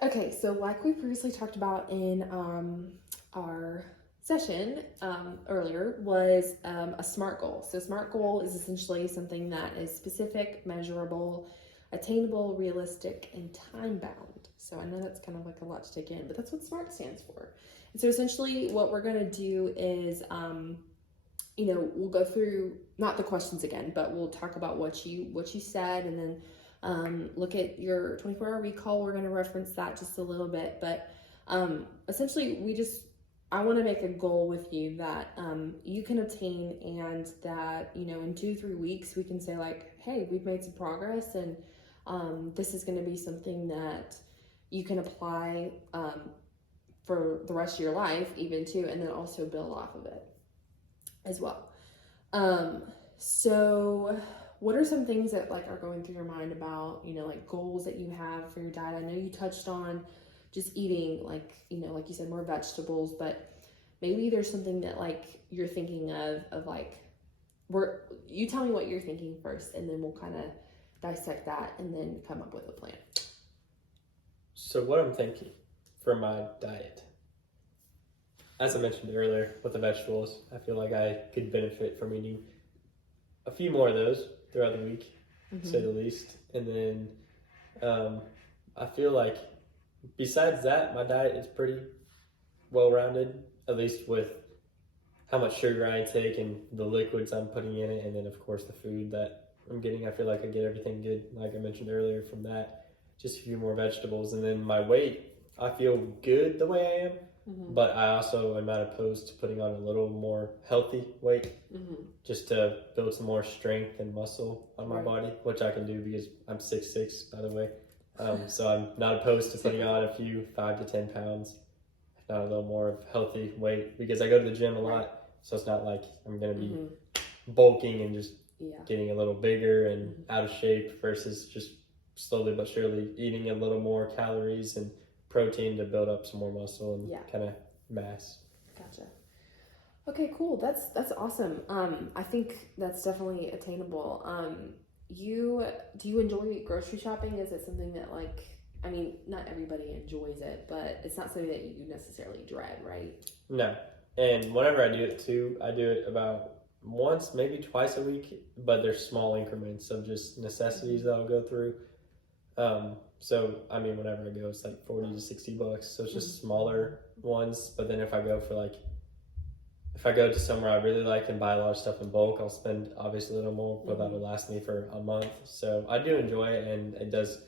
Okay, so like we previously talked about in our session earlier was a SMART goal. So SMART goal is essentially something that is specific, measurable, attainable, realistic, and time bound. So I know that's kind of like a lot to take in, but that's what SMART stands for. And so essentially what we're going to do is, we'll go through not the questions again, but we'll talk about what you said, and then look at your 24-hour recall. We're going to reference that just a little bit, but essentially I want to make a goal with you that you can obtain, and that, in 2-3 weeks we can say like, hey, we've made some progress, and this is going to be something that you can apply for the rest of your life even too, and then also build off of it as well. So what are some things that like are going through your mind about, like goals that you have for your diet? I know you touched on just eating like you said, more vegetables, but maybe there's something that like you're thinking of like, you tell me what you're thinking first, and then we'll kind of dissect that and then come up with a plan. So what I'm thinking for my diet, as I mentioned earlier with the vegetables, I feel like I could benefit from eating a few more of those throughout the week, to say the least. And then I feel like besides that, my diet is pretty well-rounded, at least with how much sugar I take and the liquids I'm putting in it, and then of course the food that I'm getting. I feel like I get everything good, like I mentioned earlier, from that. Just a few more vegetables, and then my weight, I feel good the way I am. But I also am not opposed to putting on a little more healthy weight, just to build some more strength and muscle on my body, which I can do because I'm 6'6", by the way. So I'm not opposed to putting on a few 5 to 10 pounds, if not a little more of healthy weight, because I go to the gym a lot. So it's not like I'm going to be bulking and just getting a little bigger and out of shape, versus just slowly but surely eating a little more calories and protein to build up some more muscle and kind of mass. Gotcha. Okay, cool. That's awesome. I think that's definitely attainable. Do you enjoy grocery shopping? Is it something that, like, I mean, not everybody enjoys it, but it's not something that you necessarily dread, right? No. And whenever I do it too, I do it about once, maybe twice a week, but there's small increments of just necessities that I'll go through. So I mean, whenever I go, it's like $40 to $60. So it's just smaller ones. But then if I go to somewhere I really like and buy a lot of stuff in bulk, I'll spend obviously a little more, but that'll last me for a month. So I do enjoy it, and it does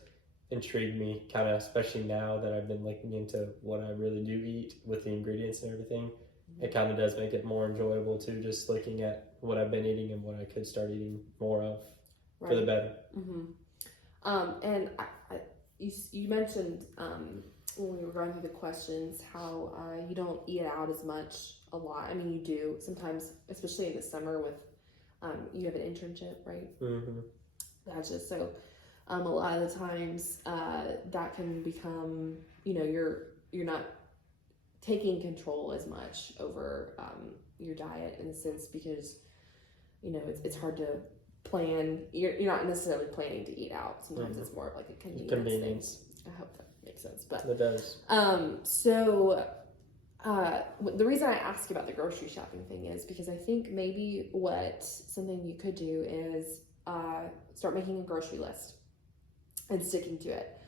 intrigue me, kind of, especially now that I've been looking into what I really do eat with the ingredients and everything. It kind of does make it more enjoyable too, just looking at what I've been eating and what I could start eating more of for the better. And you mentioned when we were going through the questions how you don't eat out as much a lot. I mean, you do sometimes, especially in the summer with you have an internship, right? Gotcha. So a lot of the times that can become, you're not taking control as much over your diet, in a sense, because it's hard to plan. You're not necessarily planning to eat out. Sometimes it's more of like a convenience thing. I hope that makes sense. But it does. So the reason I ask you about the grocery shopping thing is because I think maybe something you could do is start making a grocery list and sticking to it.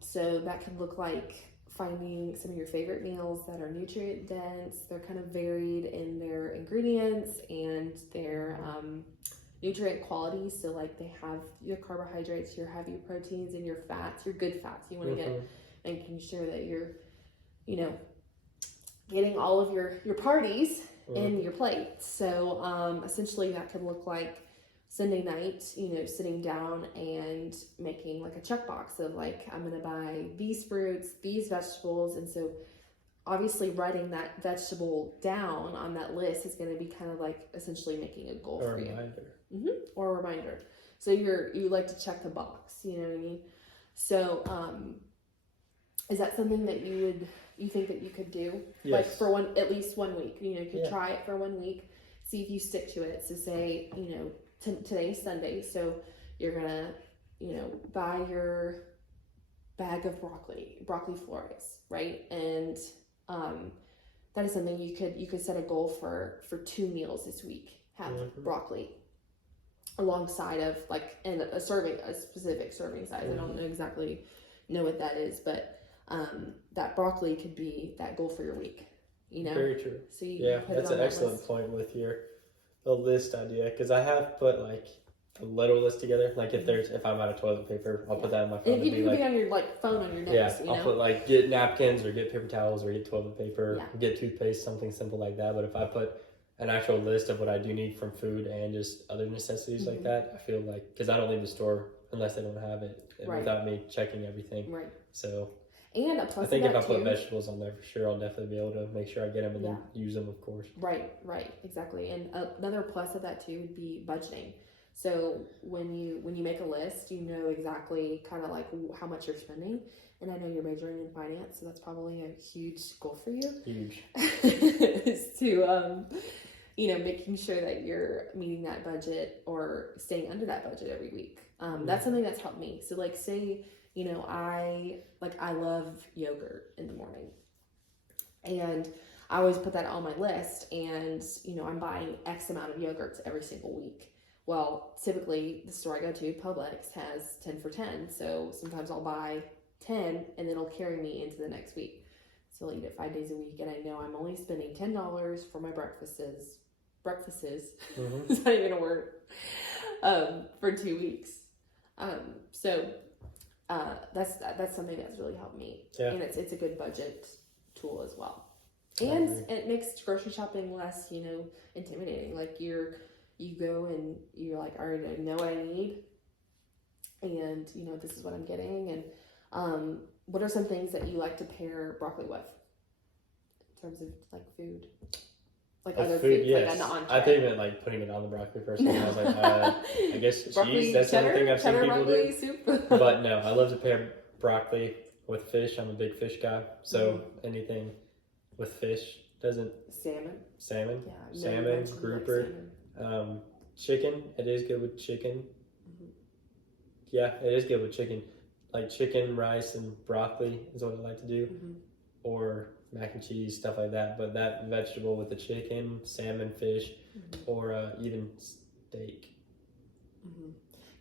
So that could look like finding some of your favorite meals that are nutrient dense. They're kind of varied in their ingredients and their nutrient quality. So like they have your carbohydrates, you have your proteins, and your fats, your good fats. You want to get making sure that you're, getting all of your parties in your plate. So essentially that could look like Sunday night, sitting down and making like a checkbox of like, I'm going to buy these fruits, these vegetables. And so obviously writing that vegetable down on that list is going to be kind of like essentially making a goal for you. Or a reminder. So you like to check the box, you know what I mean? So is that something that you think that you could do? Yes. Like for at least 1 week, you could try it for 1 week, see if you stick to it. So say, today's Sunday, so you're gonna, buy your bag of broccoli flores, right? And that is something you could set a goal for 2 meals this week. Have broccoli alongside of like in a specific serving size. I don't know what that is, but that broccoli could be that goal for your week. Very true. So that's an excellent point with the list idea, because I have put like a little list together. Like if I'm out of toilet paper, I'll put that in my phone. And it can be on your phone on your notes. I'll put like get napkins or get paper towels or get toilet paper, get toothpaste, something simple like that. But if I put an actual list of what I do need from food and just other necessities like that, I feel like, because I don't leave the store unless they don't have it, without me checking everything. Right. So. And a plus I think if I too, put vegetables on there for sure, I'll definitely be able to make sure I get them and then use them, of course. Right, exactly. And another plus of that too would be budgeting. So when you make a list, you know exactly kind of like how much you're spending. And I know you're majoring in finance, so that's probably a huge goal for you. Huge. Is to making sure that you're meeting that budget or staying under that budget every week. That's something that's helped me. So like say, I love yogurt in the morning, and I always put that on my list, and I'm buying X amount of yogurts every single week. Well, typically the store I go to, Publix, has 10 for 10, so sometimes I'll buy 10 and then it'll carry me into the next week. So I'll eat it 5 days a week, and I know I'm only spending $10 for my breakfasts, it's not even a word, for 2 weeks. So that's something that's really helped me, and it's a good budget tool as well, and it makes grocery shopping less intimidating. Like you go and you're like, I already know what I need, and this is what I'm getting. And what are some things that you like to pair broccoli with in terms of like food? Like other foods, yes. like an entree. I think you meant like putting it on the broccoli first. And I was like, I guess cheese. That's something I've seen people do. Soup. But no, I love to pair broccoli with fish. I'm a big fish guy, so anything with fish doesn't. Salmon. Yeah. Salmon, grouper. Chicken. It is good with chicken. Yeah, it is good with chicken. Like chicken, rice, and broccoli is what I like to do, or mac and cheese, stuff like that. But that vegetable with the chicken, salmon, fish, or even steak.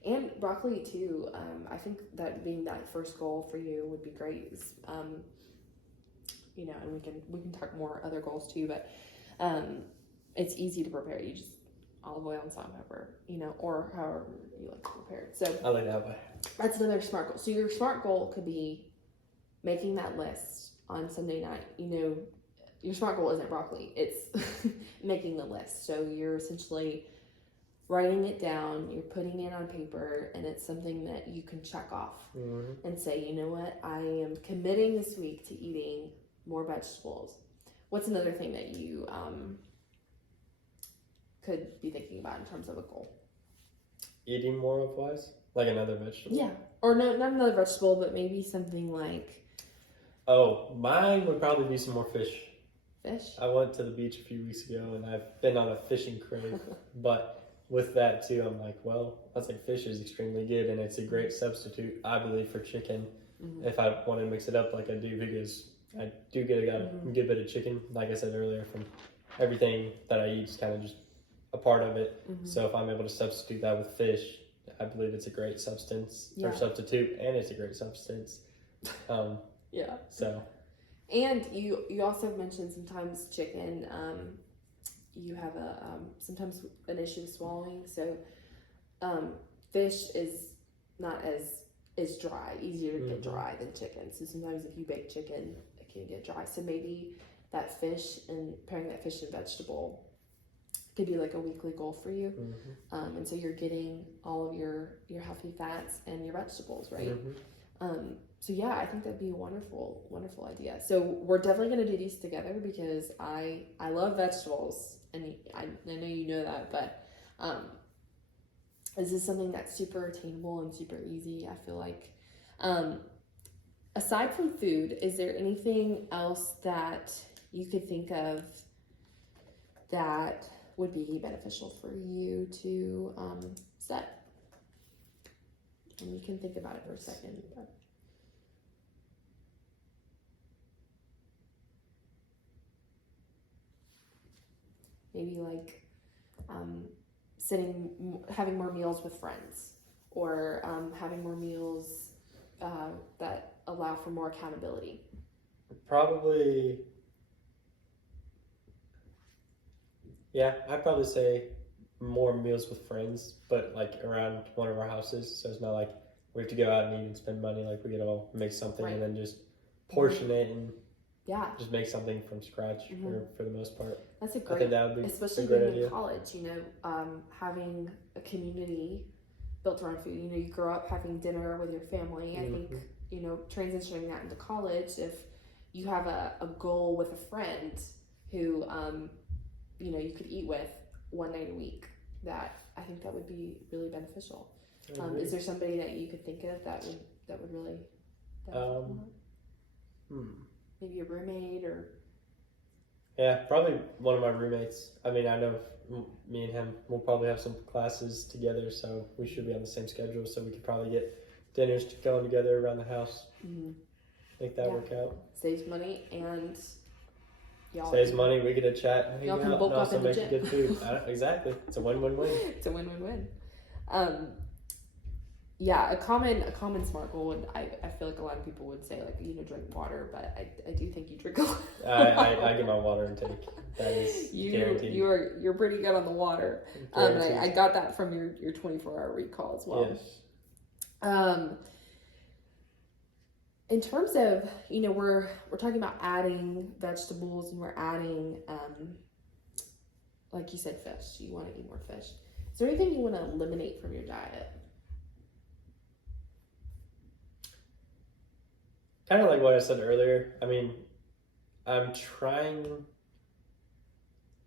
And broccoli too. I think that being that first goal for you would be great. And we can talk more other goals too. But it's easy to prepare. You just olive oil and salt and pepper, or however you like to prepare it. So I like that way. That's another SMART goal. So your SMART goal could be making that list on Sunday night. Your SMART goal isn't broccoli, it's making the list. So you're essentially writing it down, you're putting it on paper, and it's something that you can check off and say, you know what, I am committing this week to eating more vegetables. What's another thing that you could be thinking about in terms of a goal? Eating more of wise? Like another vegetable? Yeah. Or no, not another vegetable, but maybe something like... Oh, mine would probably be some more fish. Fish? I went to the beach a few weeks ago, and I've been on a fishing crave. But with that, too, I'm like, well, I was like, fish is extremely good, and it's a great substitute, I believe, for chicken. If I want to mix it up like I do, because I do get a good bit of chicken, like I said earlier, from everything that I eat is kind of just a part of it. So if I'm able to substitute that with fish, I believe it's a great substance or substitute, and it's a great substance. Yeah. So. And you also mentioned sometimes chicken. You have sometimes an issue with swallowing. So fish is not as dry, easier to get dry than chicken. So sometimes if you bake chicken, it can get dry. So maybe that fish and pairing that fish and vegetable could be like a weekly goal for you. And so you're getting all of your healthy fats and your vegetables, right? So yeah, I think that'd be a wonderful, wonderful idea. So we're definitely going to do these together because I love vegetables, and I know you know that, but this is something that's super attainable and super easy. I feel like, aside from food, is there anything else that you could think of that would be beneficial for you to set? And you can think about it for a second. maybe like having more meals with friends, or having more meals that allow for more accountability. Probably, yeah, I'd probably say more meals with friends, but like around one of our houses. So it's not like we have to go out and eat and spend money. Like we could all make something Right. and then just portion it and Yeah, just make something from scratch for the most part. that's a I great, think that would be especially a great being idea. in college. Having a community built around food. You grow up having dinner with your family. I think transitioning that into college, if you have a goal with a friend who you could eat with one night a week, that I think that would be really beneficial. Is there somebody that you could think of that would really maybe a roommate or Yeah, probably one of my roommates. I mean, I know me and him will probably have some classes together, so we should be on the same schedule. So we could probably get dinners going together around the house. Make that work out. saves money and y'all Saves money. We get to chat, hang y'all out, can and bulk up also in the make gym. good food. Exactly, it's a win-win-win. It's a win-win-win. Yeah, a common smart goal would I feel like a lot of people would say like drink water, but I do think you drink a lot. I get my water intake. That is guaranteed. You're pretty good on the water. I got that from your 24-hour recall as well. Yes. In terms of we're talking about adding vegetables, and we're adding like you said, fish. You want to eat more fish. Is there anything you want to eliminate from your diet? Kind of like what I said earlier. I mean, I'm trying.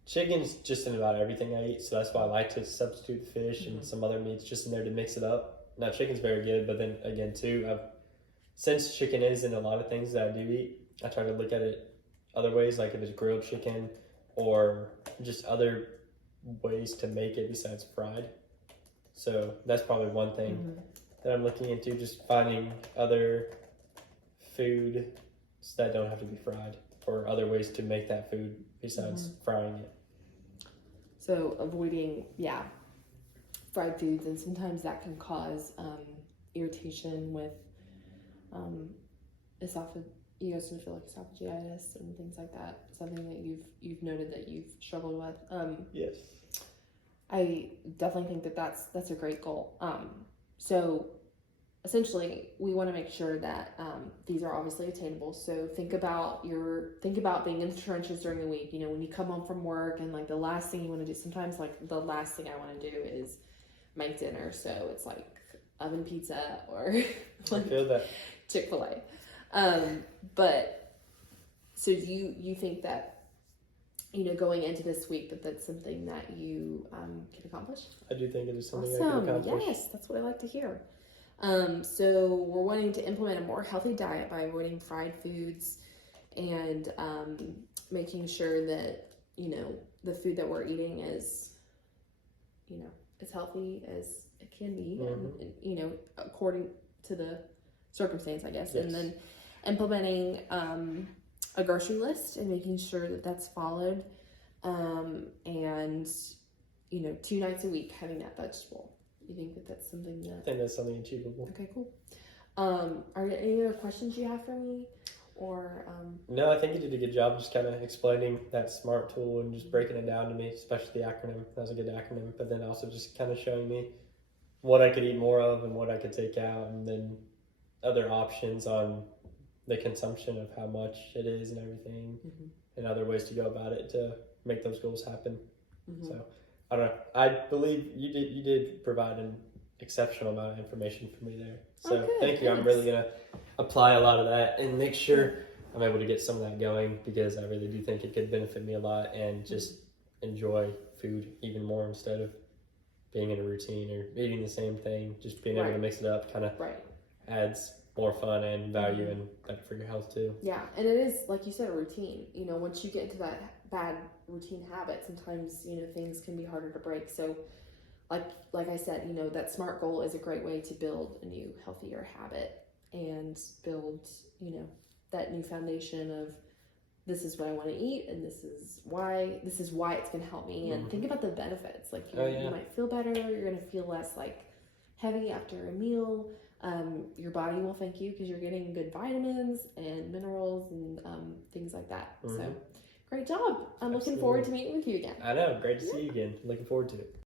Chicken's just in about everything I eat, so that's why I like to substitute fish and some other meats just in there to mix it up. Now, chicken's very good, but then again, too, since chicken is in a lot of things that I do eat, I try to look at it other ways, like if it's grilled chicken or just other ways to make it besides fried. So that's probably one thing that I'm looking into, just finding other foods that don't have to be fried, or other ways to make that food besides frying it. So avoiding fried foods, and sometimes that can cause irritation with esophagitis and things like that. Something that you've noted that you've struggled with. Yes. I definitely think that's a great goal. So essentially, we want to make sure that these are obviously attainable. So think about being in the trenches during the week. When you come home from work, and like the last thing you want to do. Sometimes like the last thing I want to do is make dinner. So it's like oven pizza or I feel that. Chick-fil-A. But so you think that going into this week that's something that you can accomplish? I do think it is something I Awesome. can accomplish. Yes, that's what I like to hear. So we're wanting to implement a more healthy diet by avoiding fried foods and making sure that the food that we're eating is as healthy as it can be, and according to the circumstance, I guess. Yes. And then implementing a grocery list and making sure that that's followed, and 2 nights a week having that vegetable. You think that that's something that... I think that's something achievable. Okay, cool. Are there any other questions you have for me? Or No, I think you did a good job just kind of explaining that SMART tool and just breaking it down to me, especially the acronym. That was a good acronym. But then also just kind of showing me what I could eat more of and what I could take out, and then other options on the consumption of how much it is and everything, and other ways to go about it to make those goals happen. So I don't know. I believe you did provide an exceptional amount of information for me there. So good, thank you. thanks. I'm really gonna apply a lot of that and make sure I'm able to get some of that going, because I really do think it could benefit me a lot, and just enjoy food even more instead of being in a routine or eating the same thing. Just being able to mix it up kind of adds more fun and value, and better for your health too. Yeah, and it is, like you said, a routine. Once you get into that bad routine habit, sometimes things can be harder to break. So like I said, that SMART goal is a great way to build a new healthier habit and build that new foundation of this is what I want to eat, and this is why it's going to help me. And think about the benefits. Like you might feel better. You're going to feel less like heavy after a meal. Your body will thank you because you're getting good vitamins and minerals and things like that. So great job. I'm looking forward to meeting with you again. I know. Great to see you again. Looking forward to it.